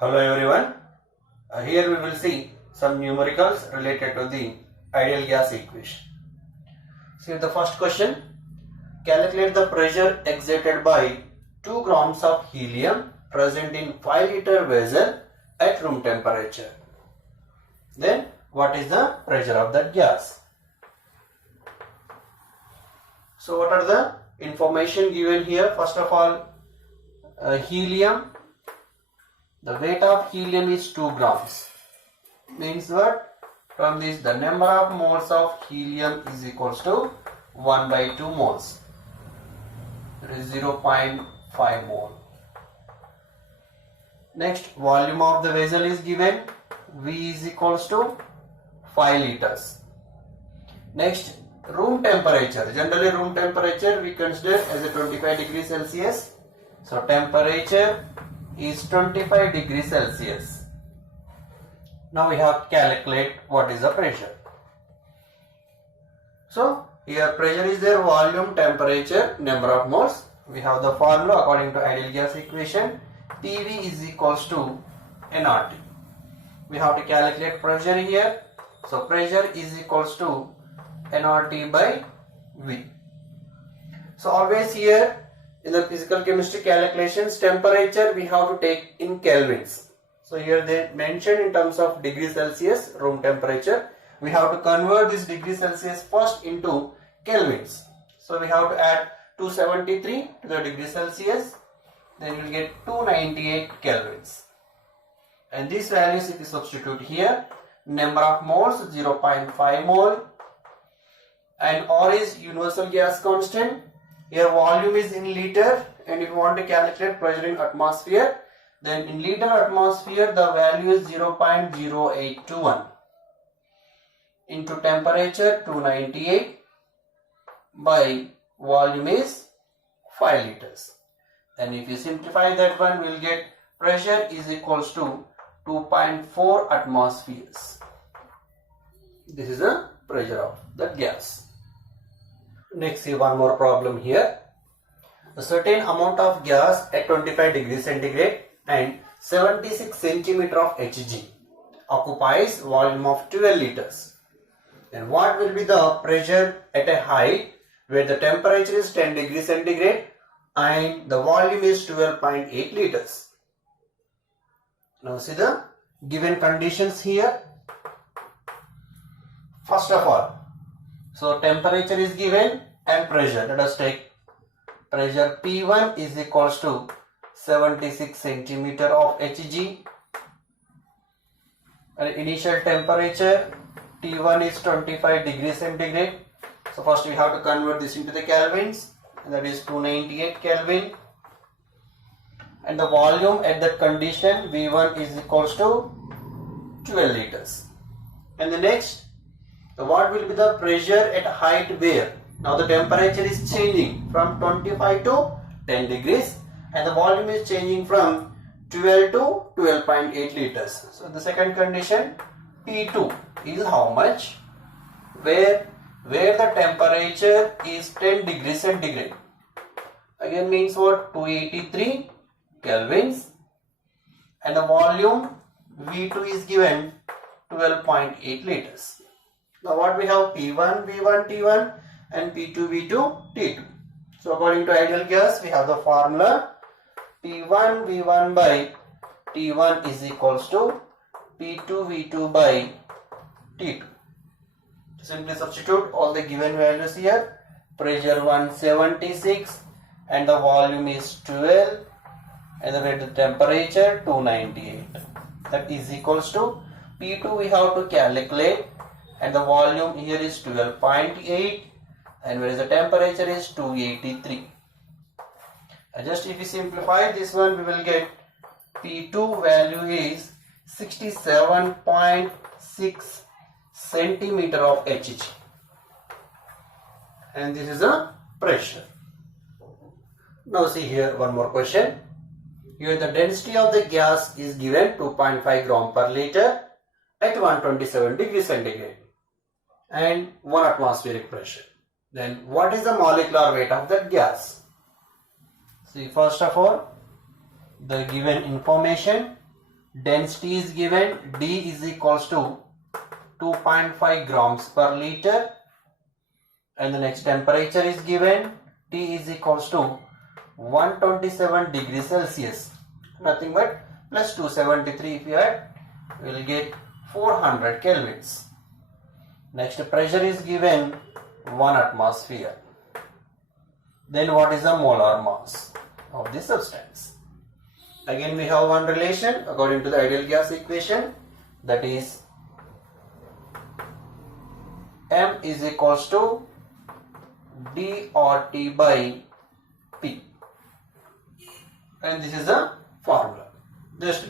Hello everyone. Here we will see some numericals related to the ideal gas equation. See the first question. Calculate the pressure exerted by 2 grams of helium present in 5 liter vessel at room temperature. Then what is the pressure of that gas? So what are the information given here? First of all, helium. The weight of helium is 2 grams. Means what? From this, the number of moles of helium is equals to 1 by 2 moles. That is 0.5 mole. Next, volume of the vessel is given. V is equals to 5 liters. Next, room temperature. Generally, room temperature we consider as a 25 degrees Celsius. So, temperature is 25 degrees Celsius. Now we have to calculate what is the pressure. So here pressure is there, volume, temperature, number of moles. We have the formula according to ideal gas equation. PV is equals to nRT. We have to calculate pressure here. So pressure is equals to nRT by V. So always here in the physical chemistry calculations, temperature we have to take in kelvins. So here they mentioned in terms of degrees Celsius, room temperature. We have to convert this degree Celsius first into kelvins. So we have to add 273 to the degree Celsius. Then you will get 298 kelvins. And these values if you substitute here, number of moles 0.5 mole. And R is universal gas constant. Here volume is in liter, and if you want to calculate pressure in atmosphere, then in liter atmosphere the value is 0.0821 into temperature 298 by volume is 5 liters. And if you simplify that one, we will get pressure is equals to 2.4 atmospheres. This is the pressure of the gas. Next, see one more problem here. A certain amount of gas at 25 degrees centigrade and 76 centimeter of Hg occupies volume of 12 liters. Then what will be the pressure at a height where the temperature is 10 degrees centigrade and the volume is 12.8 liters? Now see the given conditions here. First of all, so temperature is given and pressure. Let us take pressure P1 is equals to 76 centimeter of Hg. And initial temperature T1 is 25 degrees centigrade. So first we have to convert this into the kelvins, and that is 298 Kelvin. And the volume at that condition V1 is equals to 12 liters. And the next, so what will be the pressure at height where now the temperature is changing from 25 to 10 degrees and the volume is changing from 12 to 12.8 liters. So the second condition P2 is how much? Where the temperature is 10 degrees centigrade. Again means what? 283 kelvins, and the volume V2 is given 12.8 liters. Now what we have? P1, V1, T1 and P2, V2, T2. So according to ideal gas, we have the formula P1, V1 by T1 is equals to P2, V2 by T2. Simply substitute all the given values here. Pressure 176 and the volume is 12 and the temperature 298. That is equals to P2 we have to calculate, and the volume here is 12.8 and whereas the temperature is 283. And just if we simplify this one, we will get P2 value is 67.6 centimeter of Hg, and this is a pressure. Now see here one more question. Here the density of the gas is given 2.5 gram per liter at 127 degrees centigrade and 1 atmospheric pressure. Then what is the molecular weight of that gas? See, first of all, the given information density is given, D is equals to 2.5 grams per liter, and the next temperature is given, T is equals to 127 degrees Celsius, nothing but plus 273 if you add, we will get 400 kelvins. Next pressure is given 1 atmosphere. Then what is the molar mass of the substance? Again we have one relation according to the ideal gas equation, that is M is equals to dRT by P, and this is a formula. Just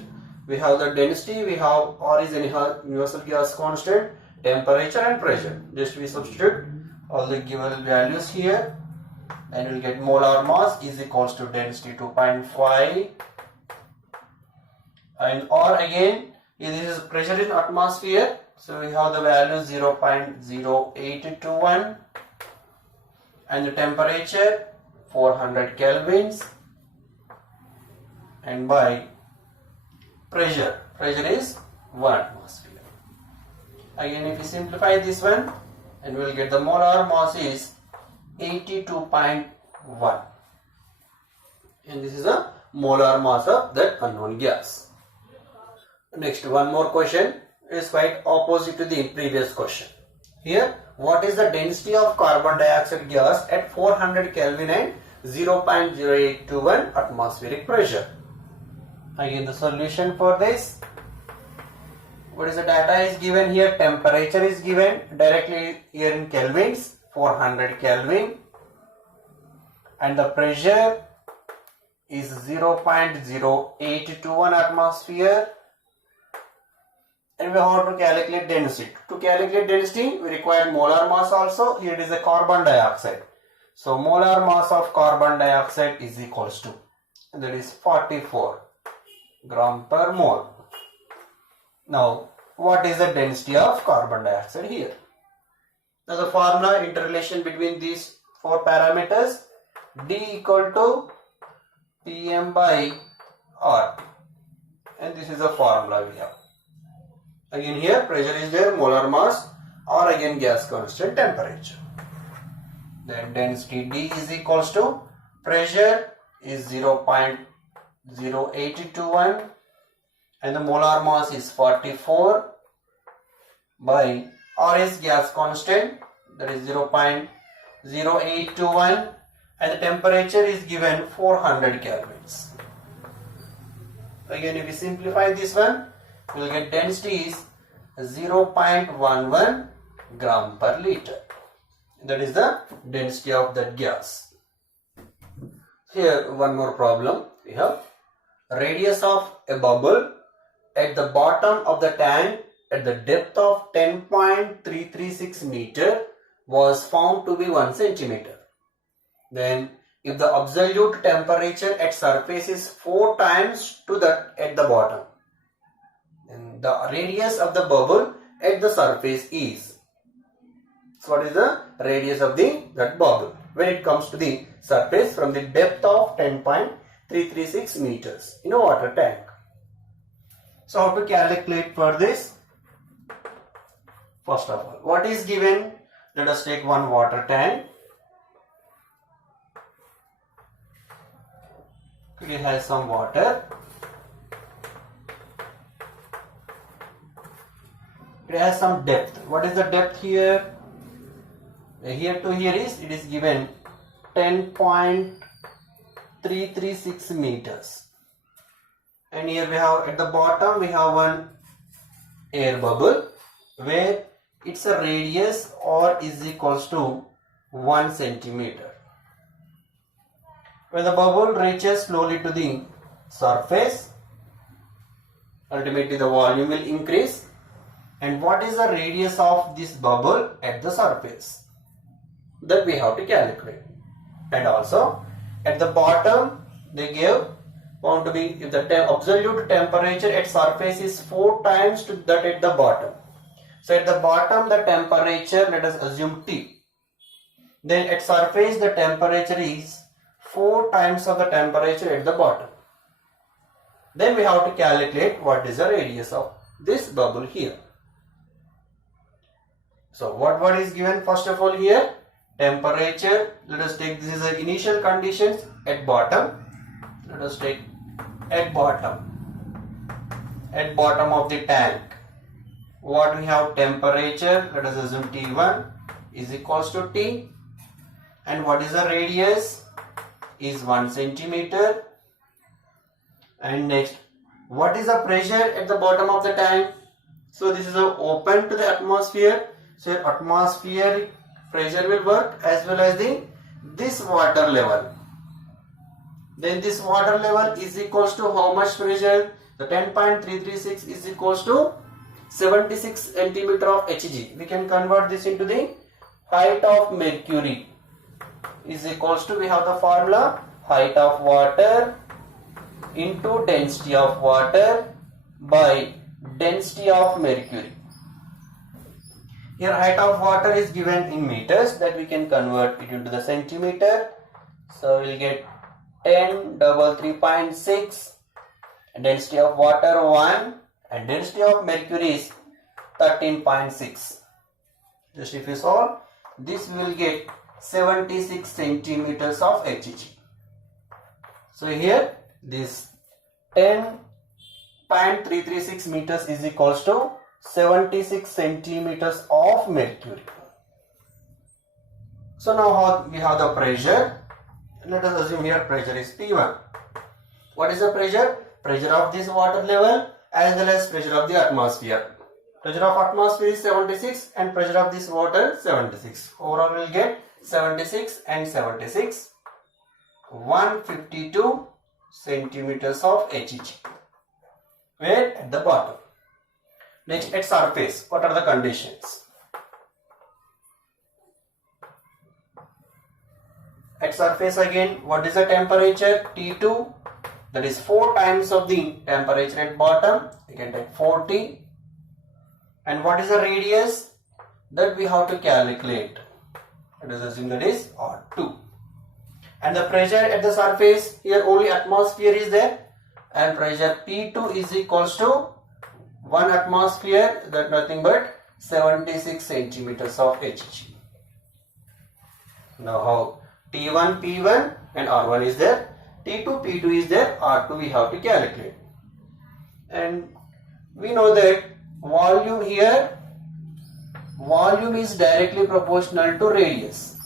we have the density, we have R is anyhow universal gas constant, temperature and pressure. Just we substitute all the given values here and we will get molar mass is equals to density 2.5, and R again, this is pressure in atmosphere, so we have the value 0.0821, and the temperature 400 kelvins, and by pressure is 1 atmosphere. Again if we simplify this one, and we will get the molar mass is 82.1, and this is a molar mass of that unknown gas. Next, one more question is quite opposite to the previous question. Here, what is the density of carbon dioxide gas at 400 Kelvin and 0.0821 atmospheric pressure? Again the solution for this, what is the data is given here, temperature is given directly here in kelvins, 400 Kelvin, and the pressure is 0.0821 atmosphere, and we have to calculate density. To calculate density we require molar mass also. Here it is a carbon dioxide, so molar mass of carbon dioxide is equals to, that is 44 gram per mole. Now what is the density of carbon dioxide here? Now the formula interrelation between these four parameters, D equal to Pm by RT, and this is the formula we have. Again here pressure is there, molar mass, or again gas constant, temperature. Then density D is equals to pressure is 0.0821 and the molar mass is 44 by R is gas constant, that is 0.0821, and the temperature is given 400 kelvins. Again if we simplify this one, we will get density is 0.11 gram per liter. That is the density of that gas. Here one more problem we have. Radius of a bubble at the bottom of the tank at the depth of 10.336 meter was found to be 1 centimeter. Then if the absolute temperature at surface is 4 times to that at the bottom, then the radius of the bubble at the surface is, so what is the radius of that bubble when it comes to the surface from the depth of 10.336 meters in a water tank? So how to calculate for this? First of all, what is given? Let us take one water tank. It has some water. It has some depth. What is the depth here? Here to here is, it is given 10.336 meters. And here we have at the bottom we have one air bubble where its a radius or is equals to 1 centimeter. When the bubble reaches slowly to the surface, ultimately the volume will increase. And what is the radius of this bubble at the surface? That we have to calculate. And also at the bottom they gave found to be, if the absolute temperature at surface is 4 times to that at the bottom. So at the bottom the temperature, let us assume T. Then at surface the temperature is 4 times of the temperature at the bottom. Then we have to calculate what is the radius of this bubble here. So what is given first of all here? Temperature. Let us take this is the initial conditions at bottom. Let us take at bottom of the tank. What we have? Temperature. Let us assume T1 is equals to T. And what is the radius? Is 1 centimeter. And next, what is the pressure at the bottom of the tank? So this is open to the atmosphere. So atmospheric pressure will work as well as this water level. Then this water level is equals to how much pressure? The 10.336 is equals to 76 centimeter of Hg. We can convert this into the height of mercury is equals to, we have the formula, height of water into density of water by density of mercury. Here height of water is given in meters, that we can convert it into the centimeter. So we'll get 10^3.6, and density of water 1, and density of mercury is 13.6. Just if you solve this, we will get 76 centimeters of Hg. So here this 10.336 meters is equals to 76 centimeters of mercury. So now we have the pressure. Let us assume here pressure is P1. What is the pressure? Pressure of this water level as well as pressure of the atmosphere. Pressure of atmosphere is 76 and pressure of this water 76. Overall we will get 76 and 76, 152 centimeters of Hg. Where? At the bottom. Next, at surface, what are the conditions? At surface again, what is the temperature? T2, that is 4 times of the temperature at bottom. We can take 40. And what is the radius? That we have to calculate. Let us assume that is R2. And the pressure at the surface, here only atmosphere is there, and pressure P2 is equals to 1 atmosphere, that nothing but 76 centimeters of Hg. Now how? T1, P1 and R1 is there, T2, P2 is there, R2 we have to calculate. And we know that volume here, volume is directly proportional to radius.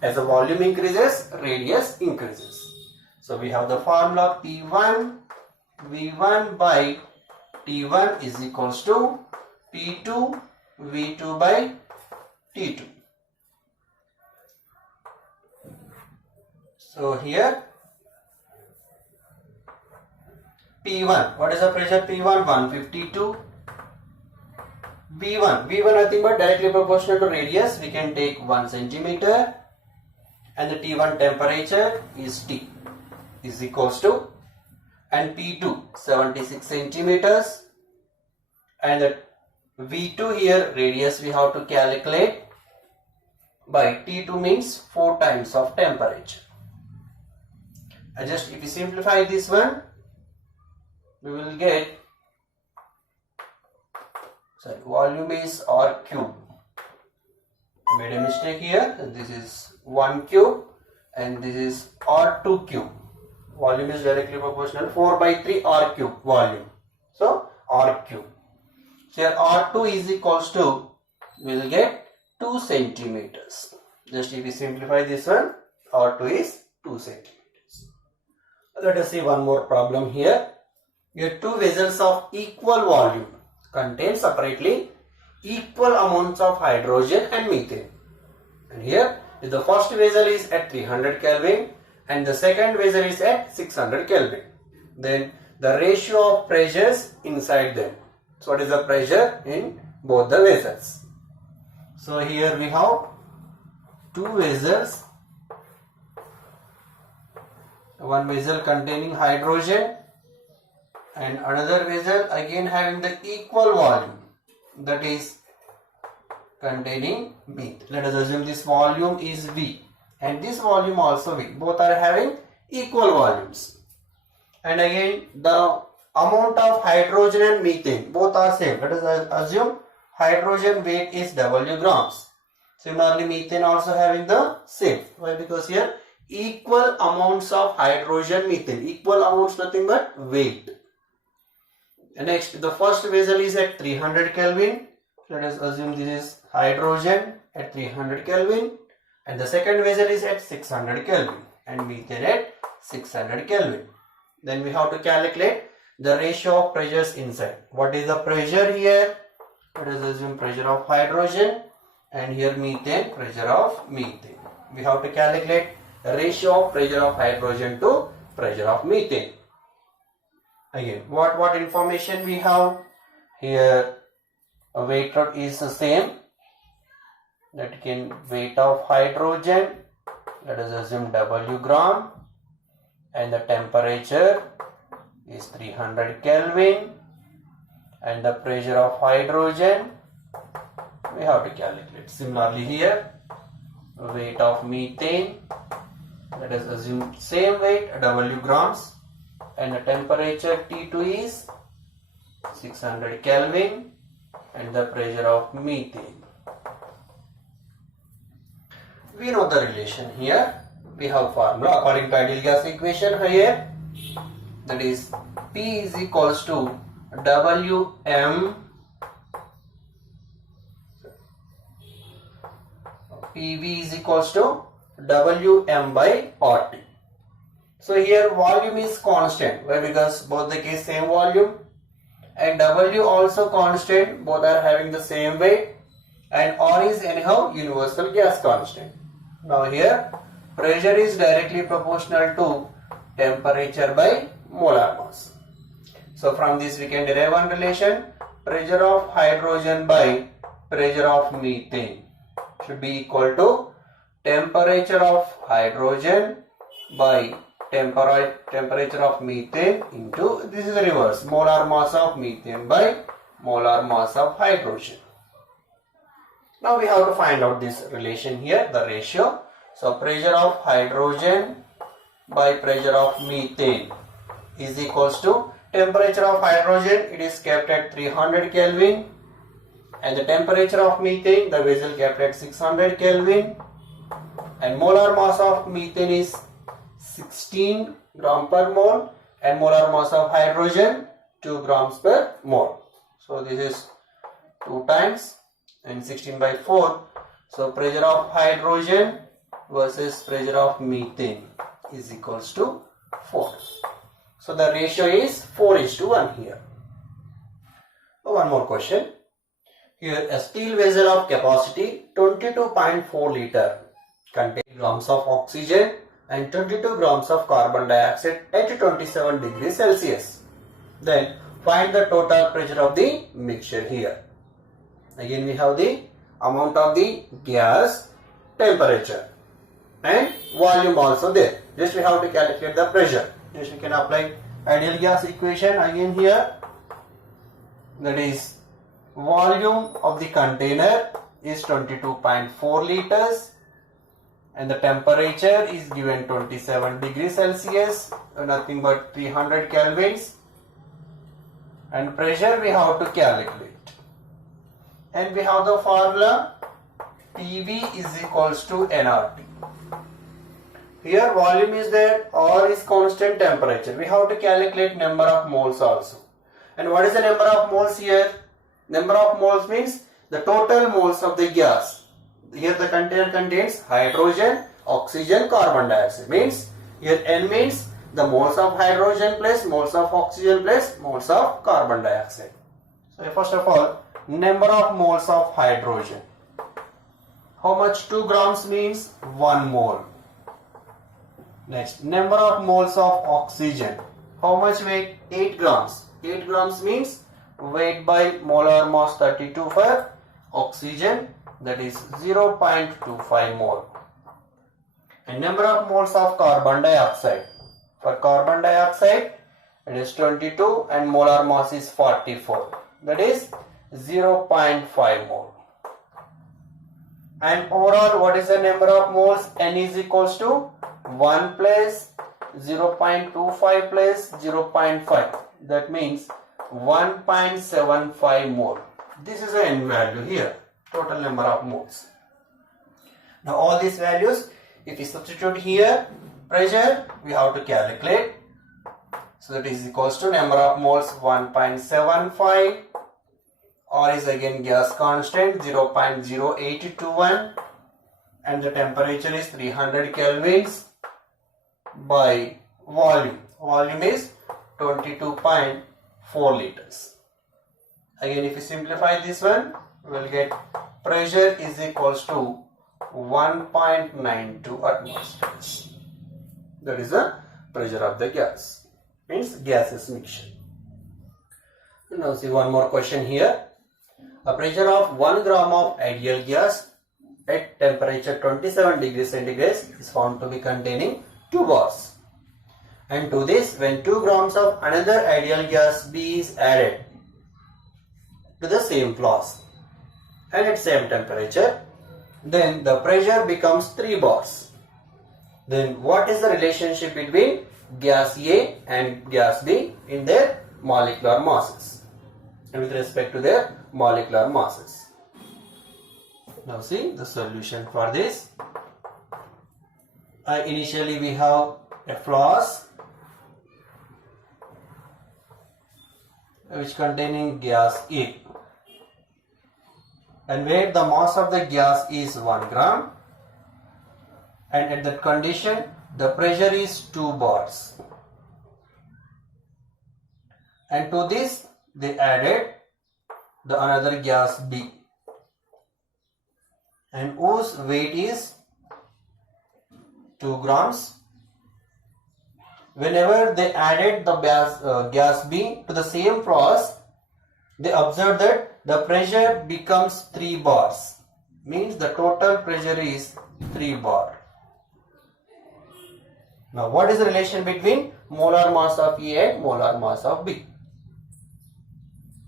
As the volume increases, radius increases. So we have the formula P1 V1 by T1 is equals to P2 V2 by T2. So here P1, what is the pressure P1? 152. V1 nothing but directly proportional to radius. We can take 1 centimeter, and the T1 temperature is T is equals to, and P2 76 centimeters, and the V2 here radius we have to calculate by T2 means 4 times of temperature. Just if we simplify this one, we will get, sorry, volume is R cube. Made a mistake here. This is 1 cube and this is R2 cube. Volume is directly proportional, 4 by 3 R cube volume. So R cube. So here R2 is equals to, we will get 2 centimeters. Just if we simplify this one, R2 is 2 centimeters. Let us see one more problem here. Here 2 vessels of equal volume contain separately equal amounts of hydrogen and methane. And here if the first vessel is at 300 Kelvin and the second vessel is at 600 Kelvin, then the ratio of pressures inside them. So what is the pressure in both the vessels? So here we have 2 vessels, one vessel containing hydrogen and another vessel again having the equal volume, that is containing methane. Let us assume this volume is V and this volume also V. Both are having equal volumes. And again the amount of hydrogen and methane both are same. Let us assume hydrogen weight is W grams. Similarly methane also having the same. Why? Because here equal amounts of hydrogen, methane, equal amounts, nothing but weight. And next, the first vessel is at 300 Kelvin. Let us assume this is hydrogen at 300 Kelvin, and the second vessel is at 600 Kelvin and methane at 600 Kelvin. Then we have to calculate the ratio of pressures inside. What is the pressure here? Let us assume pressure of hydrogen, and here methane, pressure of methane. We have to calculate the ratio of pressure of hydrogen to pressure of methane. Again, what information we have here? A weight is the same. That can weight of hydrogen. Let us assume W gram, and the temperature is 300 Kelvin, and the pressure of hydrogen we have to calculate. Similarly here, weight of methane, let us assume same weight, W grams, and the temperature T2 is 600 Kelvin, and the pressure of methane. We know the relation here. We have formula according to ideal gas equation here, that is P is equals to Wm PV is equals to Wm by RT. So here volume is constant. Why? Because both the case same volume, and W also constant, both are having the same weight, and R is anyhow universal gas constant. Now here pressure is directly proportional to temperature by molar mass. So from this we can derive one relation: pressure of hydrogen by pressure of methane should be equal to temperature of hydrogen by temperature of methane into, this is the reverse, molar mass of methane by molar mass of hydrogen. Now we have to find out this relation here, the ratio. So pressure of hydrogen by pressure of methane is equals to temperature of hydrogen, it is kept at 300 Kelvin, and the temperature of methane, the vessel kept at 600 Kelvin, and molar mass of methane is 16 gram per mole, and molar mass of hydrogen 2 grams per mole. So this is 2 times and 16 by 4. So pressure of hydrogen versus pressure of methane is equals to 4. So the ratio is 4:1 here. One more question. Here a steel vessel of capacity 22.4 liter contains grams of oxygen and 22 grams of carbon dioxide at 27 degrees Celsius. Then find the total pressure of the mixture here. Again we have the amount of the gas, temperature, and volume also there. Just we have to calculate the pressure. Just we can apply ideal gas equation again here. That is, volume of the container is 22.4 liters, and the temperature is given 27 degrees Celsius, nothing but 300 kelvins, and pressure we have to calculate, and we have the formula PV is equals to nRT. Here volume is there, R is constant, temperature. We have to calculate number of moles also. And what is the number of moles here? Number of moles means the total moles of the gas. Here the container contains hydrogen, oxygen, carbon dioxide. Means here N means the moles of hydrogen plus moles of oxygen plus moles of carbon dioxide. So first of all, number of moles of hydrogen. How much? 2 grams means 1 mole. Next, number of moles of oxygen. How much weight? 8 grams. 8 grams means weight by molar mass 32 for oxygen, that is 0.25 mole. And number of moles of carbon dioxide. For carbon dioxide it is 22 and molar mass is 44, that is 0.5 mole. And overall what is the number of moles? N is equals to 1 plus 0.25 plus 0.5, that means 1.75 mole. This is the n value here, total number of moles. Now all these values, if we substitute here pressure, we have to calculate. So that is equals to number of moles 1.75, R is again gas constant 0.0821, and the temperature is 300 kelvins by volume. Volume is 22.4 liters. Again, if you simplify this one, we will get pressure is equals to 1.92 atmospheres. That is the pressure of the gas. Means gaseous mixture. Now see one more question here. A pressure of 1 gram of ideal gas at temperature 27 degrees centigrade is found to be containing 2 bars. And to this, when 2 grams of another ideal gas B is added to the same flask and at same temperature, then the pressure becomes 3 bars. Then what is the relationship between gas A and gas B in their molecular masses and with respect to their molecular masses? Now see the solution for this. Initially we have a flask which containing gas A, and where the mass of the gas is 1 gram, and at that condition the pressure is 2 bars, and to this they added the another gas B, and whose weight is 2 grams. Whenever they added the gas B to the same flask, they observed that the pressure becomes 3 bars. Means the total pressure is 3 bar. Now what is the relation between molar mass of A and molar mass of B?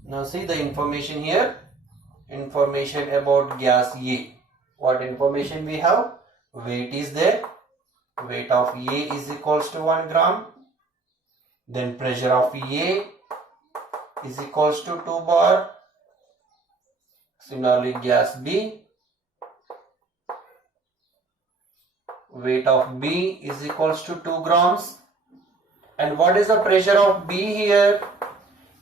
Now see the information here. Information about gas A. What information we have? Weight is there. Weight of A is equals to 1 gram. Then pressure of A is equals to 2 bar. Similarly gas B. Weight of B is equals to 2 grams. And what is the pressure of B here?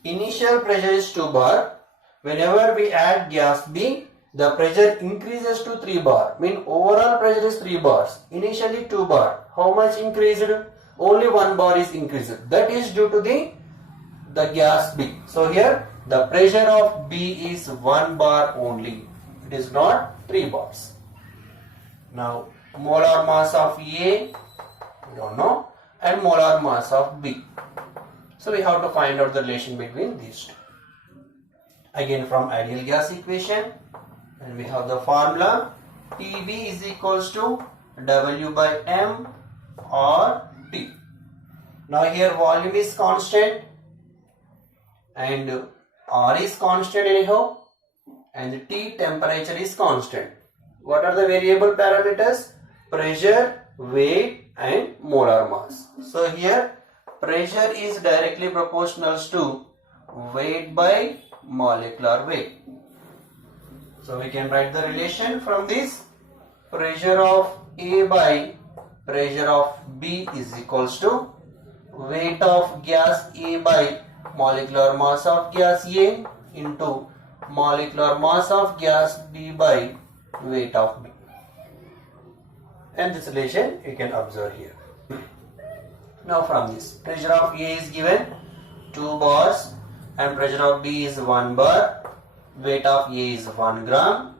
Initial pressure is 2 bar. Whenever we add gas B, the pressure increases to 3 bar. Mean overall pressure is 3 bars. Initially 2 bar. How much increased? Only 1 bar is increased. That is due to the gas B. So here the pressure of B is 1 bar only. It is not 3 bars. Now molar mass of A, we don't know, and molar mass of B. So we have to find out the relation between these two. Again from ideal gas equation, and we have the formula PV is equals to W by M or T. Now here volume is constant and R is constant anyhow, and T temperature is constant. What are the variable parameters? Pressure, weight and molar mass. So here pressure is directly proportional to weight by molecular weight. So we can write the relation from this. Pressure of A by pressure of B is equals to weight of gas A by molecular mass of gas A into molecular mass of gas B by weight of B. And this relation you can observe here. Now from this, pressure of A is given 2 bars and pressure of B is 1 bar. Weight of A is 1 gram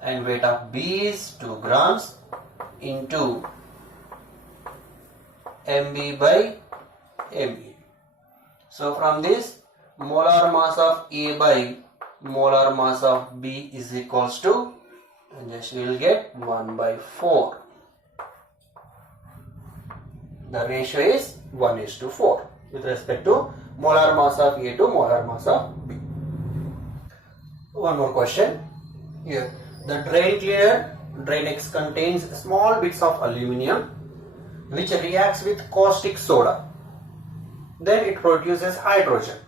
and weight of B is 2 grams into MB by ME. So from this, molar mass of A by molar mass of B is equals to, and just we will get 1 by 4. The ratio is 1:4 with respect to molar mass of A to molar mass of B. One more question here. The drain cleaner, Drain X, contains small bits of aluminium which reacts with caustic soda. Then it produces hydrogen.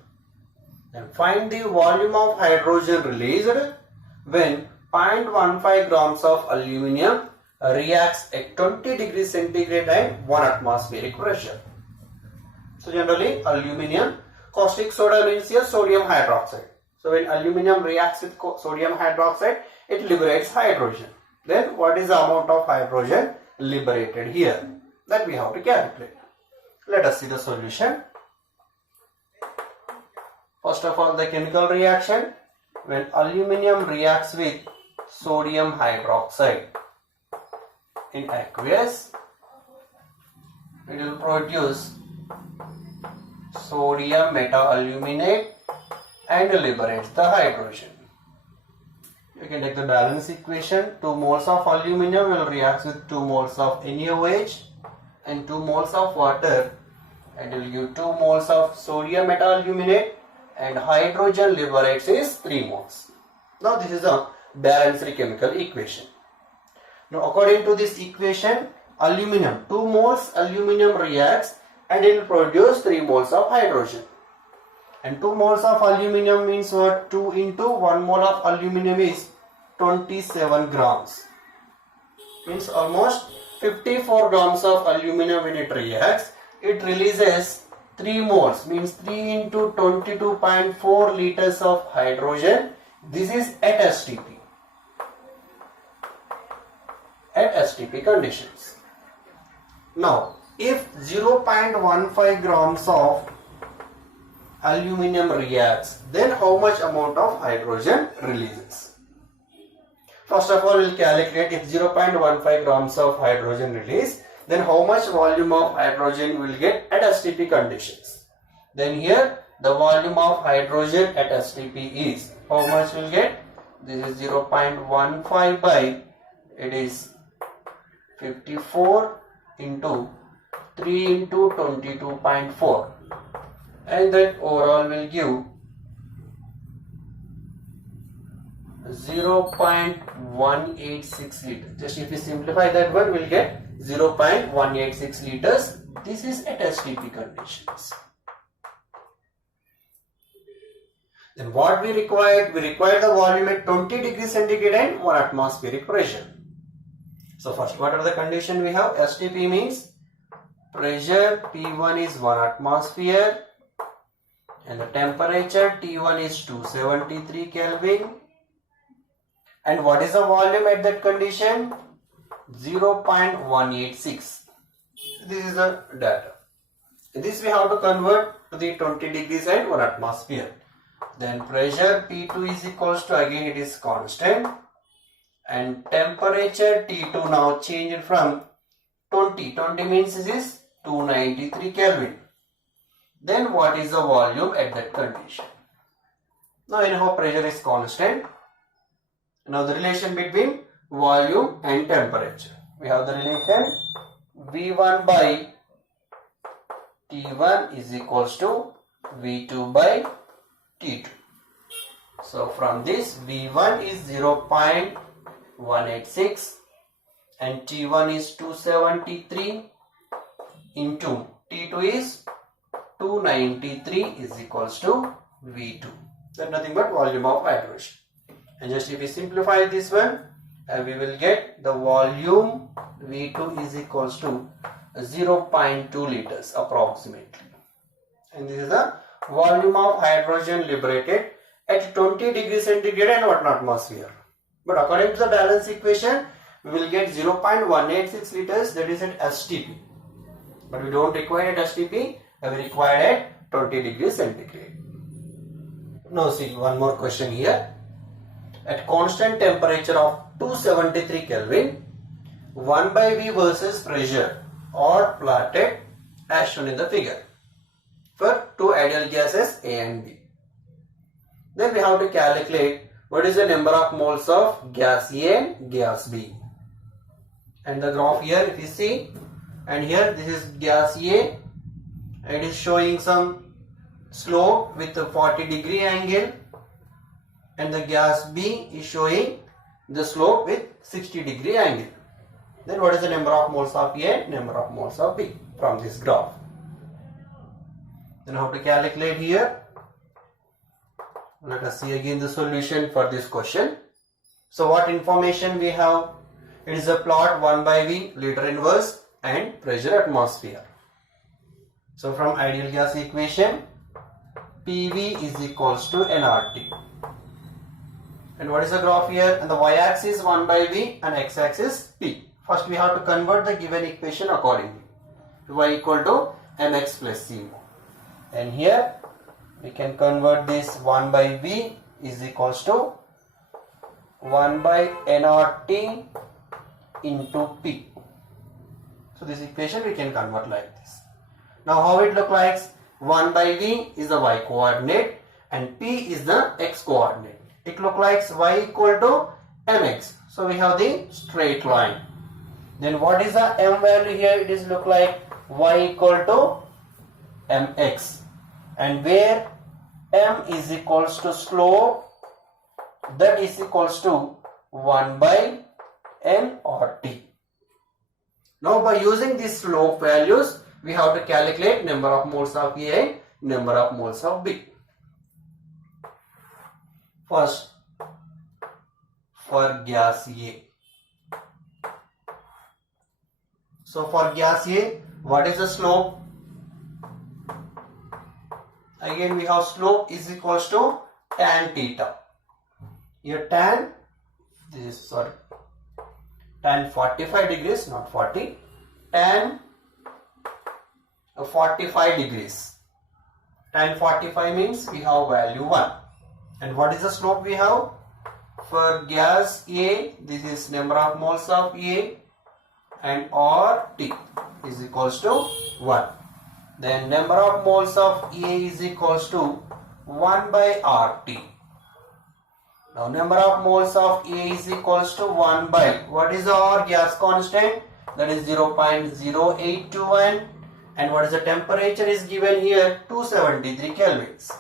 And find the volume of hydrogen released when 0.15 grams of aluminium reacts at 20 degrees centigrade and 1 atmospheric pressure. So generally aluminium, caustic soda means here sodium hydroxide. So when aluminium reacts with sodium hydroxide, it liberates hydrogen. Then what is the amount of hydrogen liberated here? That we have to calculate. Let us see the solution. First of all, the chemical reaction. When aluminium reacts with sodium hydroxide in aqueous, it will produce sodium metaaluminate and liberates the hydrogen. You can take the balance equation. 2 moles of aluminium will react with 2 moles of NaOH and 2 moles of water, and will give 2 moles of sodium metaaluminate, and hydrogen liberates is 3 moles. Now this is a balanced chemical equation. Now according to this equation, aluminum, 2 moles aluminium reacts and it will produce 3 moles of hydrogen. And 2 moles of aluminium means what? 2 into 1 mole of aluminium is 27 grams. Means almost 54 grams of aluminium when it reacts. It releases 3 moles, means 3 into 22.4 liters of hydrogen. This is at STP. At STP conditions. Now, if 0.15 grams of aluminium reacts, then how much amount of hydrogen releases? First of all, we'll calculate if 0.15 grams of hydrogen release, then how much volume of hydrogen will get at STP conditions. Then here the volume of hydrogen at STP is, how much will get? This is 0.15 by, it is 54 into 3 into 22.4, and that overall will give 0.186 liters. Just if we simplify that one, we'll get 0.186 liters. This is at STP conditions. Then what we required? We required the volume at 20 degrees centigrade and 1 atmospheric pressure. So first, what are the conditions we have? STP means pressure P1 is 1 atmosphere and the temperature T1 is 273 Kelvin. And what is the volume at that condition? 0.186. This is the data. This we have to convert to the 20 degrees and 1 atmosphere. Then pressure P2 is equals to, again it is constant, and temperature T2 now changed from 20 means this is 293 Kelvin. Then what is the volume at that condition? Now anyhow pressure is constant. Now the relation between volume and temperature. We have the relation V1 by T1 is equals to V2 by T2. So from this V1 is 0.186 and T1 is 273 into T2 is 293 is equals to V2. That's nothing but volume of hydrogen. And just if we simplify this one, we will get the volume V2 is equals to 0.2 liters approximately. And this is the volume of hydrogen liberated at 20 degrees centigrade and 1 atmosphere. But according to the balance equation, we will get 0.186 liters, that is at STP. But we don't require at STP, we require at 20 degrees centigrade. Now see one more question here. At constant temperature of 273 Kelvin, 1 by V versus pressure are plotted as shown in the figure for two ideal gases A and B. Then we have to calculate what is the number of moles of gas A and gas B. And the graph here if you see, and here this is gas A, it is showing some slope with a 40-degree angle, and the gas B is showing the slope with 60-degree angle. Then what is the number of moles of A and number of moles of B from this graph? Then how to calculate here? Let us see again the solution for this question. So what information we have? It is a plot 1 by V, liter inverse and pressure atmosphere. So from ideal gas equation, PV is equals to nRT. And what is the graph here? And the y-axis 1 by V and x-axis P. First we have to convert the given equation accordingly. Y equal to mx plus c. And here we can convert this 1 by V is equals to 1 by nRT into P. So this equation we can convert like this. Now how it look like? 1 by V is the y coordinate and P is the x coordinate. It look like y equal to mx. So we have the straight line. Then what is the m value here? It is look like y equal to mx. And where m is equals to slope, that is equals to 1 by n or t. Now by using these slope values, we have to calculate number of moles of A and number of moles of B. First, for gas A. So for gas A, what is the slope? Again we have slope is equals to tan theta. Here tan, this is tan 45 degrees, not 40, tan 45 degrees. Tan 45 means we have value 1. And what is the slope we have? For gas A, this is number of moles of A and RT is equals to 1. Then number of moles of A is equals to 1 by RT. Now number of moles of A is equals to 1 by, what is our gas constant? That is 0.0821. And what is the temperature is given here? 273 kelvins.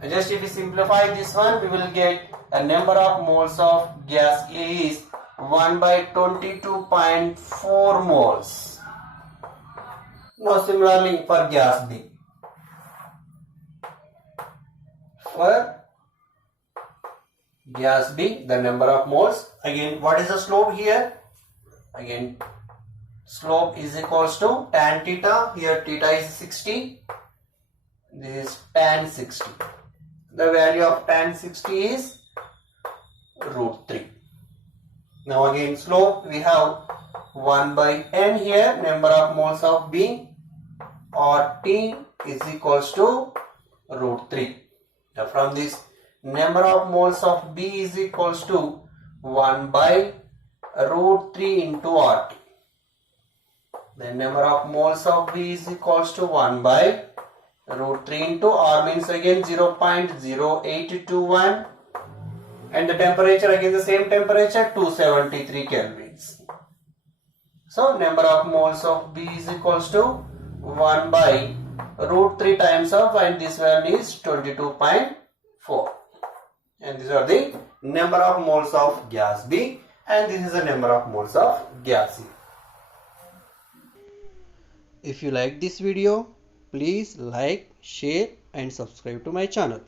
And just if we simplify this one, we will get a number of moles of gas A is 1 by 22.4 moles. Now similarly for gas B. For gas B, the number of moles. Again, what is the slope here? Again, slope is equals to tan theta. Here theta is 60. This is tan 60. The value of tan 60 is √3. Now again slope we have 1 by n here, number of moles of B or T is equals to √3. Now from this, number of moles of B is equals to 1 by √3 into RT. Then number of moles of B is equals to 1 by √3 into R means again 0.0821 and the temperature again the same temperature 273 kelvins. So number of moles of B is equals to 1 by √3 times of, and this value is 22.4. And these are the number of moles of gas B and this is the number of moles of gas C. If you like this video, please like, share and subscribe to my channel.